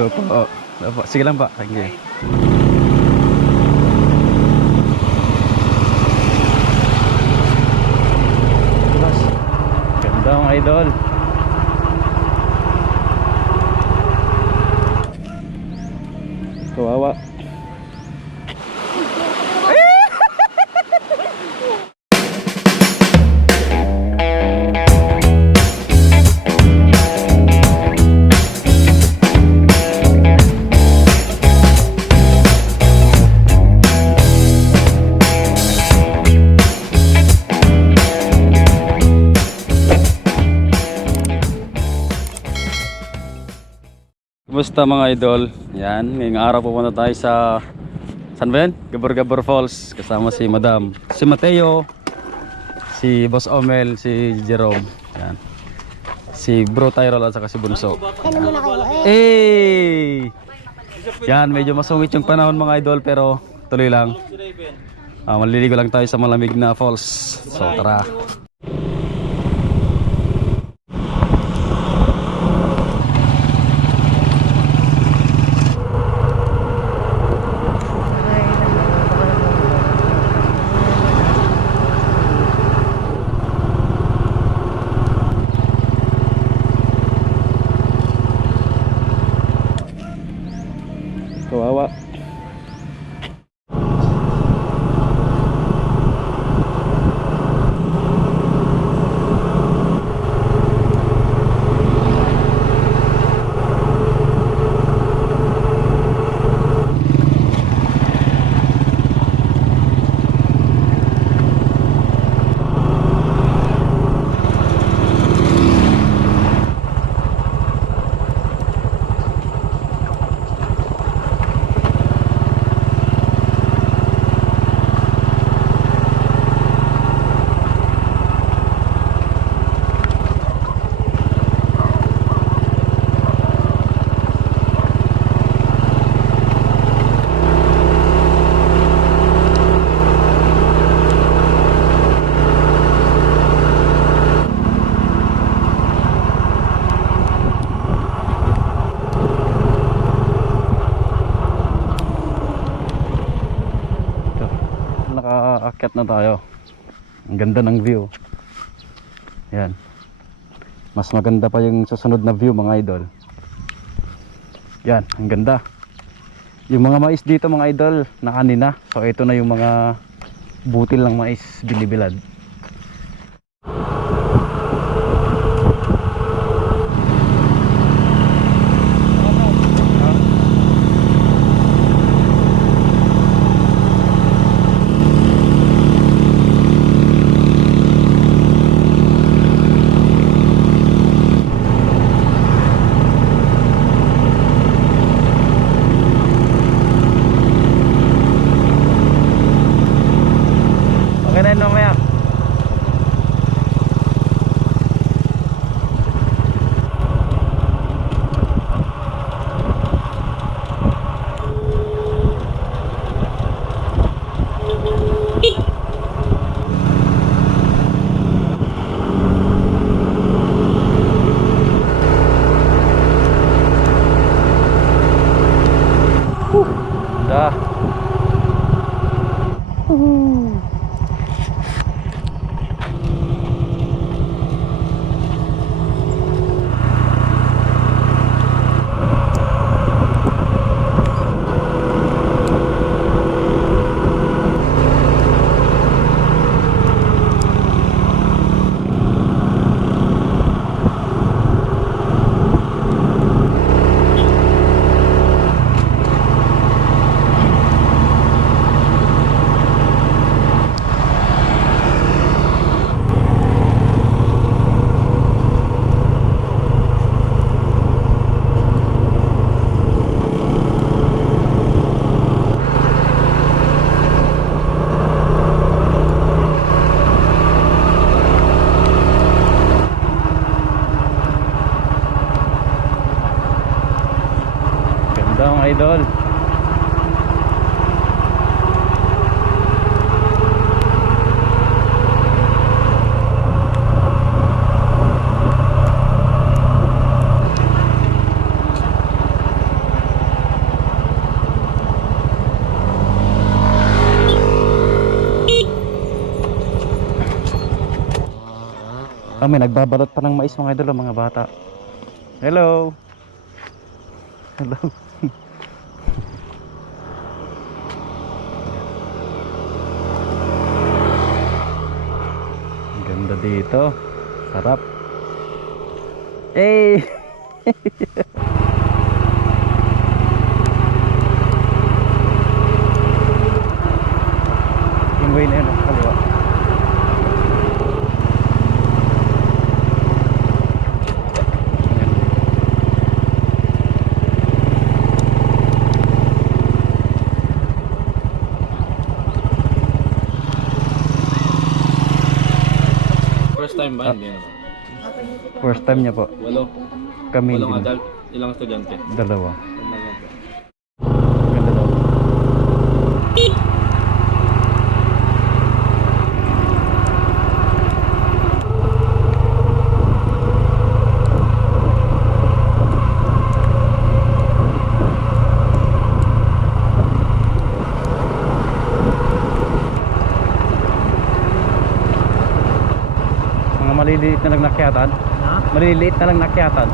Go po. Opo. Sige lang pa. Thank you. Ganda mga idol. Kumusta mga idol? Yan, ngayong araw pupunta tayo sa San ba yan? Gabor-Gabor Falls kasama si Madam, si Mateo, si Boss Omel, si Jerome. Yan. Si Bro Tyrol at saka si Bunso. Eh! Yan, medyo masungit yung panahon mga idol pero tuloy lang. Ah, maliligo lang tayo sa malamig na falls. So tara. Kawawa. Ito, nakaakyat na tayo. Ang ganda ng view. Yan. Mas maganda pa yung susunod na view mga idol. Yan, ang ganda. Yung mga mais dito mga idol, na kanina. So ito na yung mga butil ng mais binibilad. idol Kami oh, nagbabalot pa ng mais mga idol oh, mga bata. Hello. Hello. Dito. Sarap. Eh. Yung way na yun, nasa kaliwa. First time ba? Hindi naman. First time niya po. Walo. Kami Walong din. adult. Ilang estudyante? Dalawa. Dalawa po. Ganda daw. Mga maliliit na lang nakyatan. Ha? Maliliit na lang nakyatan.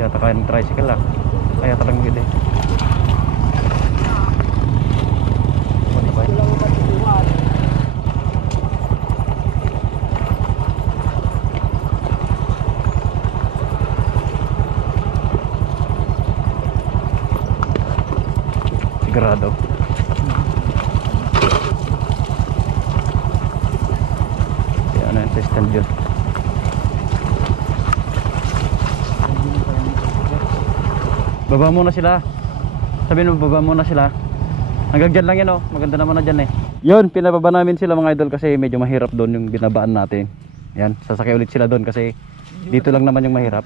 Yata kaya ng tricycle ah. Kaya talang gede. Ano ba? Sigurado. Kaya ano yung stand yun. Baba muna sila. Sabihin mo, baba muna sila. Hanggang dyan lang yan oh. Maganda naman na dyan eh. Yun, pinababa namin sila mga idol kasi medyo mahirap doon yung binabaan natin. Yan, sasakay ulit sila doon kasi dito lang naman yung mahirap.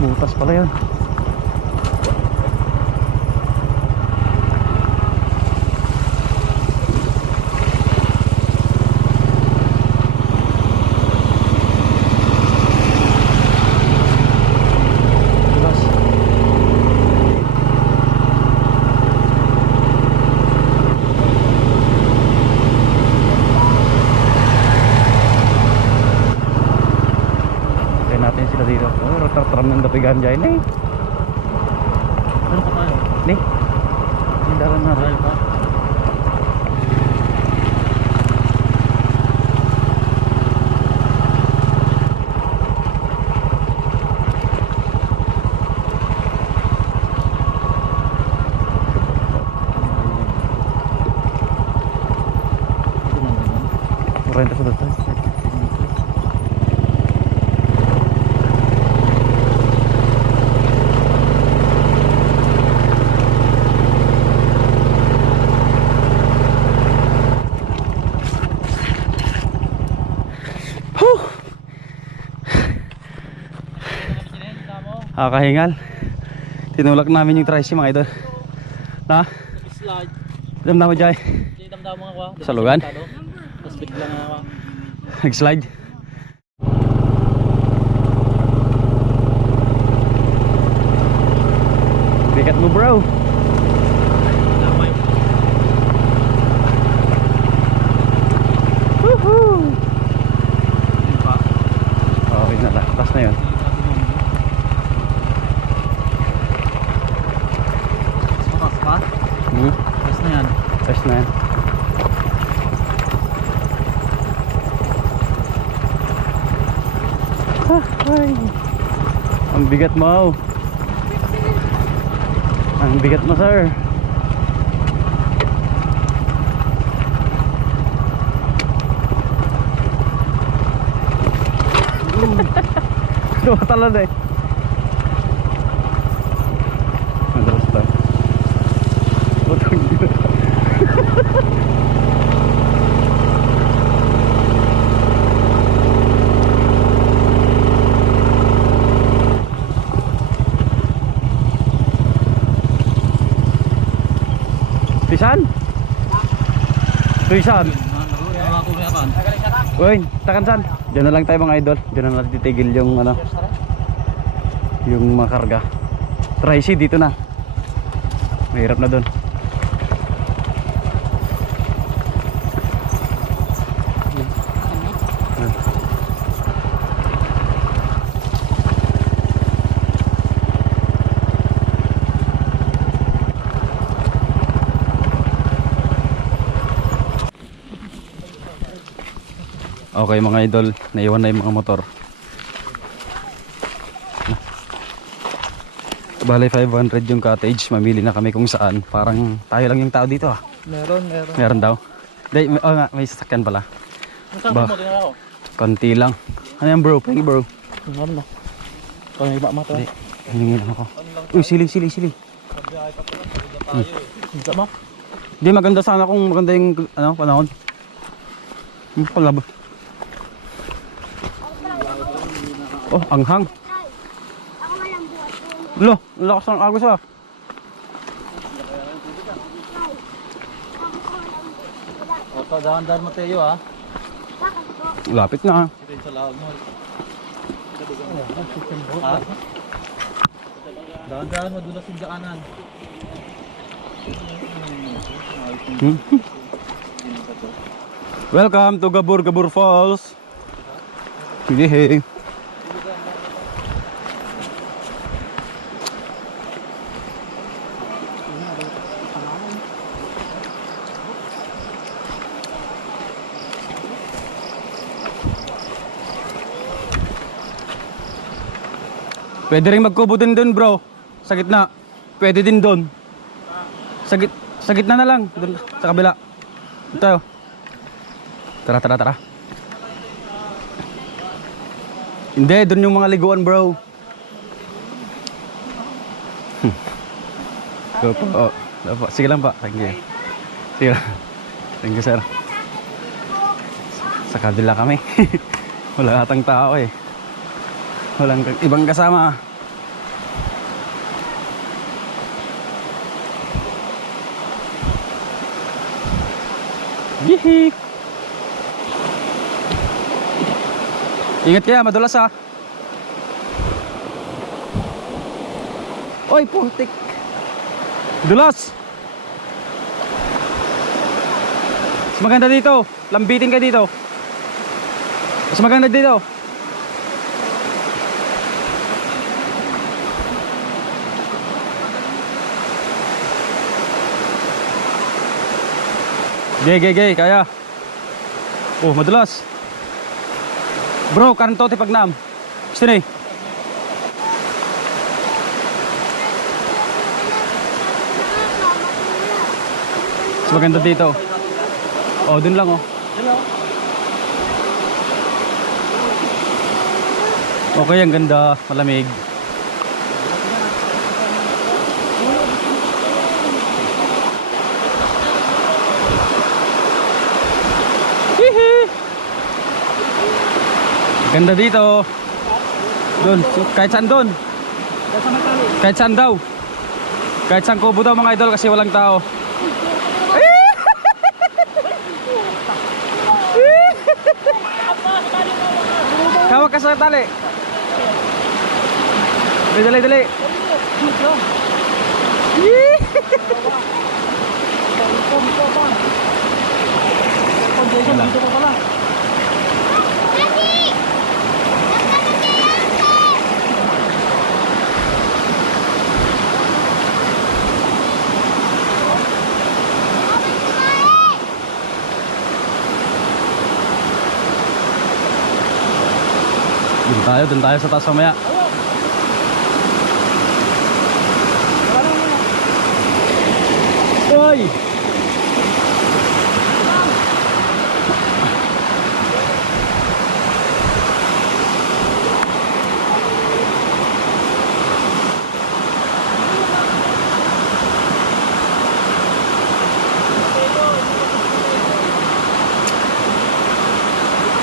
Butas pala yun. Butas. Kaya natin sila dito. Oh, rotar-tram ng dapigan dyan eh. Ano pa tayo? Nih. Ini dalam na Tayo pa? Renta sa dato. Kakahingal. Tinulak namin yung tricy mga idol. Na? Slide. Na mo. Hindi damdam mga kwa. Sa lugan? Tapos bigla nga kwa. Nag-slide. Bigat mo bro. Damay. Woohoo! Hindi pa. Okay na lang. Last na yun. Sukas pa? Hmm? Tapos na yan. Last na yan. Ay. Ang bigat mo. Ang bigat mo sir. Tumatalon eh. Nangako may akan. Uy, takan san? Diyan na lang tayo mga idol. Diyan na natin titigil yung ano. Yung mga karga. Tracy dito na. Mahirap na doon. Okay mga idol, naiwan na yung mga motor. Bale 500 yung cottage, mamili na kami kung saan. Parang tayo lang yung tao dito ah. Meron, meron. Meron daw. Day, may, oh, nga, may sasakyan pala. Ba, ako? konti lang. Ano yan bro? Pengi bro. Meron na. Kung may iba mata. Hindi. Hingin lang ako. Uy, sili, sili, sili. Hindi mo? Hindi, maganda sana kung maganda yung ano, panahon. Hmm, palab. Oh, anghang. Lo, lakas ng agos ah. Ako walang buhat. O, dahan-dahan mo tayo po? Lapit na. ah. Sa mo. Ha? Dahan-dahan mo dulas yung daanan. Hmm? Welcome to Gabur Gabur Falls. Sige, Pwede rin magkubo din doon, bro. Sa gitna. Pwede din doon. Sa, git sa gitna na lang. Doon, sa kabila. Doon tayo. Tara, tara, tara. Hindi, doon yung mga liguan, bro. Hmm. Go po. Oh. Sige lang pa. Thank you. Sige lang. Thank you, sir. Sa kabila kami. Wala atang tao eh. Walang ibang kasama. Yihik! Ingat kaya, madulas ha. Oy, putik. Dulas! Mas maganda dito. Lambitin ka dito. Mas maganda dito. Gay, gay, gay, kaya. Oh, madulas. Bro, kanto ti pagnam. Gusto ni. Mas maganda dito. Oh, dun lang oh. Okay, ang ganda, malamig. Ganda dito. Doon, kahit saan doon. Kahit saan daw. Kahit saan kubo daw mga idol kasi walang tao. Hawak ka sa tali. Dali, dali, dali. Yee! Tayo, doon tayo sa taas mamaya. Uy!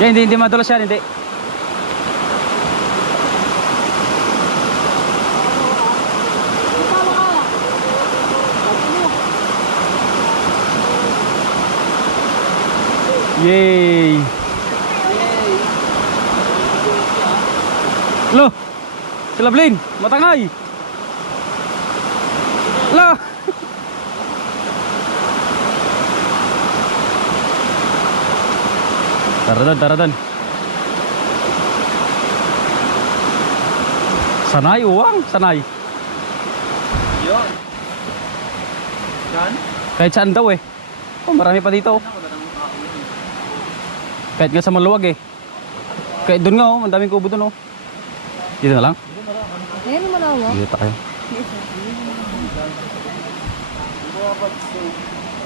Hindi, hindi madulas yan, hindi. Yay! Lo! Sila Blaine! Matangay! Lo! Tara doon, tara doon. Sanay, uwang, sanay. Yun. Yan. Kahit saan daw eh. Oh, marami pa dito. oh. Kahit nga sa maluwag eh. Kahit doon nga oh, ang daming kubo doon oh. Dito na lang. Ayan naman ako. Dito tayo.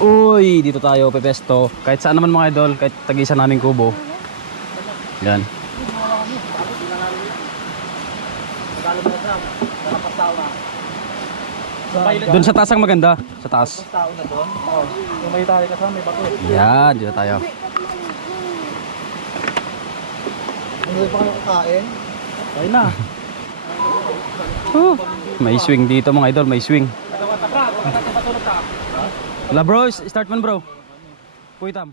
Uy, dito tayo pepesto. Kahit saan naman mga idol, kahit tag-isa naming kubo. Yan. Doon sa taas ang maganda. Sa taas. Tao na doon. Oh. Yung may tali ka sa may bato. Yan, dito tayo. Hindi pa kayo kakain? Kain na. Oh, may swing dito mga idol, may swing. La bro, start man bro. Puitam.